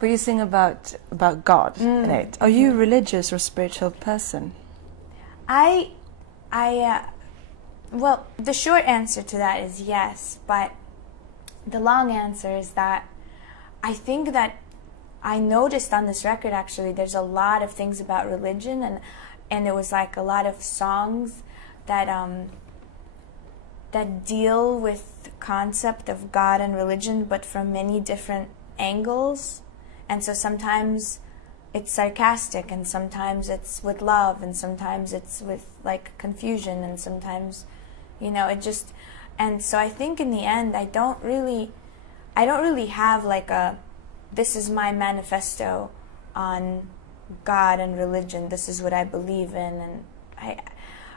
But you sing about God in it. Are you a religious or spiritual person? Well, the short answer to that is yes, but the long answer is that I think that I noticed on this record, actually, there's a lot of things about religion, and it was like a lot of songs that that deal with the concept of God and religion, but from many different angles. And so sometimes it's sarcastic, and sometimes it's with love, and sometimes it's with like confusion, and sometimes, you know, it just, and so I think in the end I don't really have like this is my manifesto on God and religion, this is what I believe in, and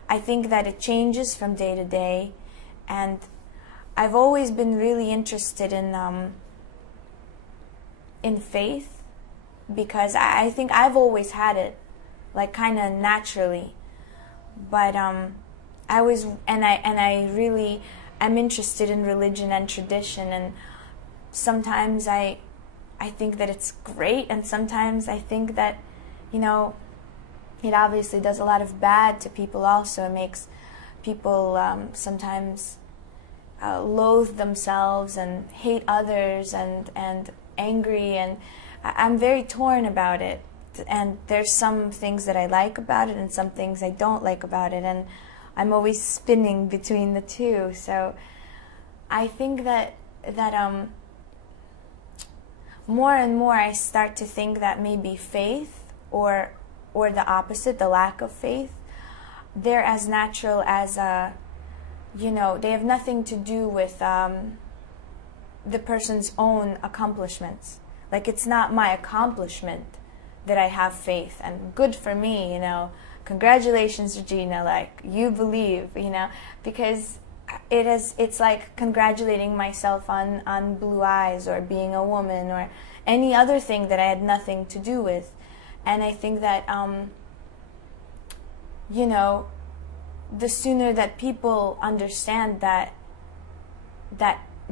I think that it changes from day to day, and I've always been really interested in faith, because I think I've always had it, like kind of naturally, but I really am interested in religion and tradition, and sometimes I think that it's great, and sometimes I think that, you know, it obviously does a lot of bad to people also. It makes people sometimes loathe themselves and hate others and angry, and I'm very torn about it. And there's some things that I like about it and some things I don't like about it, and I'm always spinning between the two. So I think that more and more I start to think that maybe faith or the opposite, the lack of faith, they're as natural as you know, they have nothing to do with the person's own accomplishments. Like, it's not my accomplishment that I have faith, and good for me, you know, congratulations, Regina, like, you believe, you know, because it's like congratulating myself on blue eyes or being a woman or any other thing that I had nothing to do with. And I think that you know, the sooner that people understand that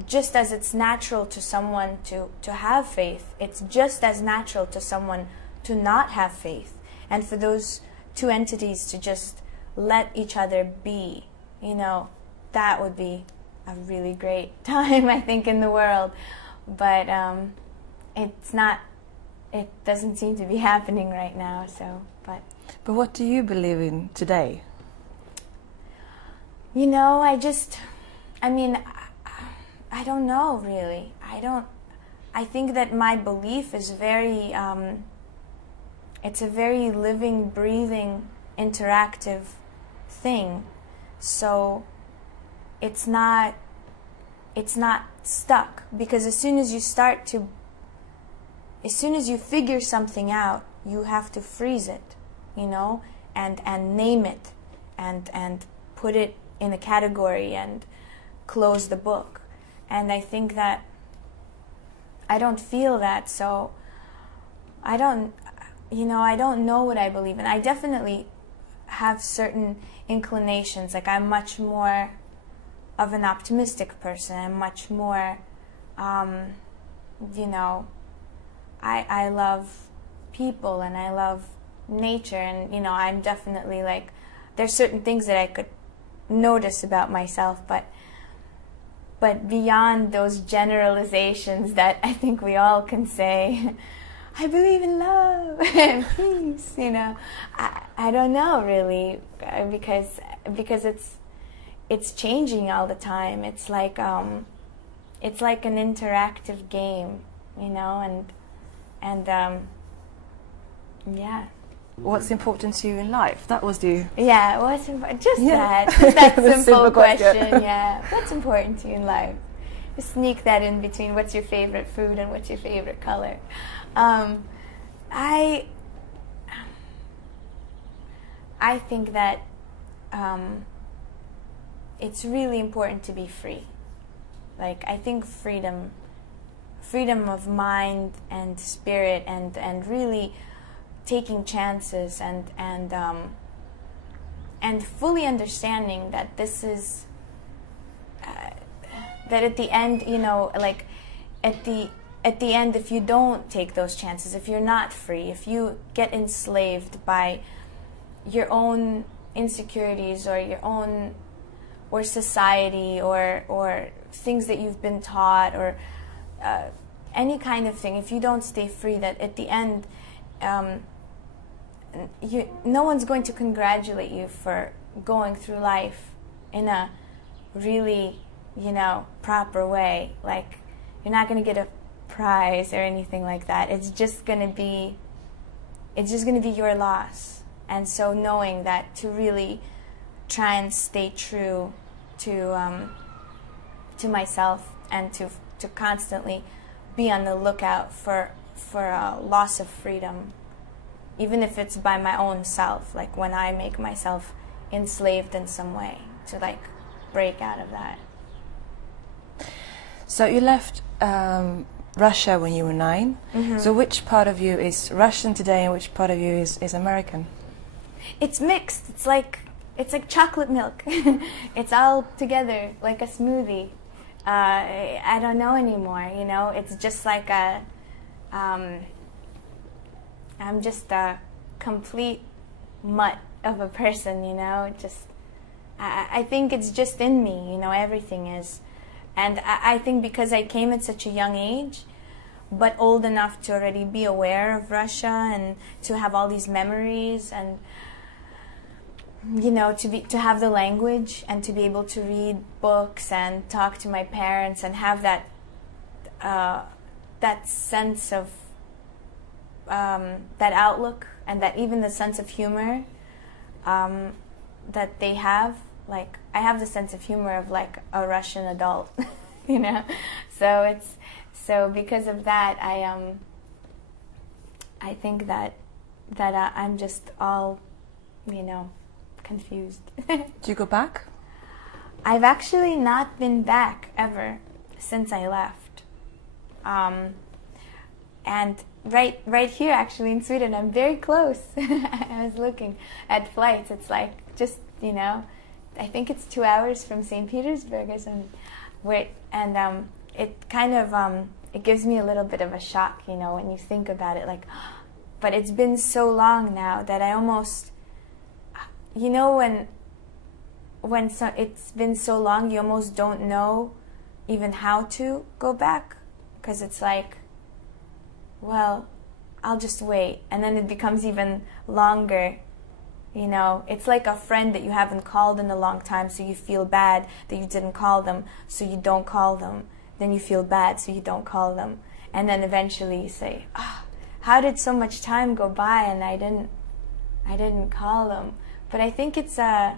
just as it's natural to someone to have faith, it's just as natural to someone to not have faith, and for those two entities to just let each other be, you know, that would be a really great time, I think, in the world. But it's not, it doesn't seem to be happening right now, so, but what do you believe in today? You know, I mean, I don't know, really. I think that my belief is very, it's a very living, breathing, interactive thing. So it's not stuck, because as soon as you figure something out, you have to freeze it, you know, and name it, and put it in a category and close the book. And I think that I don't feel that, so I don't know what I believe in. I definitely have certain inclinations. Like, I'm much more of an optimistic person. I'm much more, you know, I love people and I love nature, and, you know, I'm definitely like, there's certain things that I could notice about myself, but beyond those generalizations that I think we all can say, I believe in love and peace, you know, I don't know, really, because it's changing all the time. It's like an interactive game, you know, and yeah. What's important to you in life? That was the... Yeah, what's important? Just that simple question, yeah. What's important to you in life? Just sneak that in between what's your favorite food and what's your favorite color. I think that it's really important to be free. Like, I think freedom of mind and spirit, and really taking chances, and fully understanding that this is that at the end, you know, like at the at the end, if you don't take those chances, if you're not free, if you get enslaved by your own insecurities or your own, or society, or things that you've been taught, or any kind of thing, if you don't stay free, that at the end, no one's going to congratulate you for going through life in a really, proper way. Like, you're not going to get a prize or anything like that. It's just going to be your loss. And so knowing that, to really try and stay true to myself, and to constantly be on the lookout for a loss of freedom, even if it's by my own self, like when I make myself enslaved in some way, to like break out of that. So you left Russia when you were 9. Mm-hmm. So which part of you is Russian today and which part of you is American? It's mixed. It's like chocolate milk. It's all together, like a smoothie. I don't know anymore, It's just like I'm just a complete mutt of a person, I think it's just in me, everything is. And I think because I came at such a young age, but old enough to already be aware of Russia and to have all these memories, and to have the language and to be able to read books and talk to my parents and have that sense of that outlook, and that even the sense of humor that they have. Like, I have the sense of humor of like a Russian adult, So because of that, I think that I'm just all, confused. Do you go back? I've actually not been back ever since I left. And right here, actually, in Sweden, I'm very close. I was looking at flights. It's like just, I think it's 2 hours from St. Petersburg or something. And it kind of, it gives me a little bit of a shock, when you think about it. Like, but it's been so long now that I almost, it's been so long, you almost don't know even how to go back, because it's like, well, I'll just wait. And then it becomes even longer. It's like a friend that you haven't called in a long time, so you feel bad that you didn't call them, so you don't call them. Then you feel bad, so you don't call them. And then eventually you say, how did so much time go by and I didn't call them? But I think I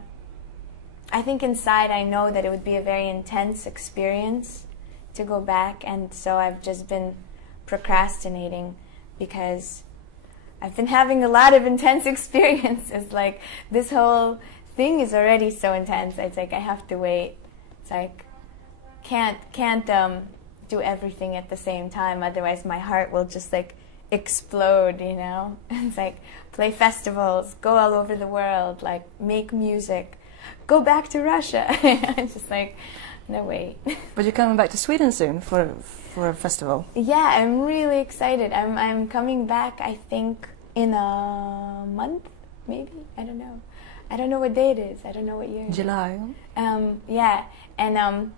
think inside I know that it would be a very intense experience to go back, and so I've just been procrastinating because I've been having a lot of intense experiences. Like, this whole thing is already so intense. It's like I have to wait. It's like can't do everything at the same time, otherwise my heart will just like explode, It's like play festivals, go all over the world, like make music, go back to Russia. It's just like, no, wait. But you're coming back to Sweden soon for a festival. Yeah, I'm really excited. I'm coming back, I think, in a month, maybe. I don't know. I don't know what day it is. I don't know what year. July. Yeah, and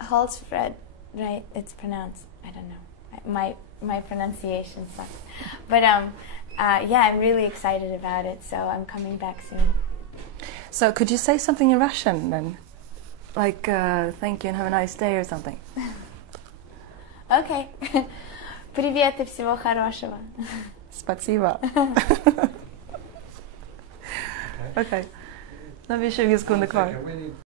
Halsfred, right? It's pronounced. I don't know. My pronunciation sucks. But yeah, I'm really excited about it. So I'm coming back soon. So could you say something in Russian then? Like, thank you and have a nice day or something. Okay. Привет и всего хорошего. Спасибо. Okej. Nu har vi 20 sekunder kvar.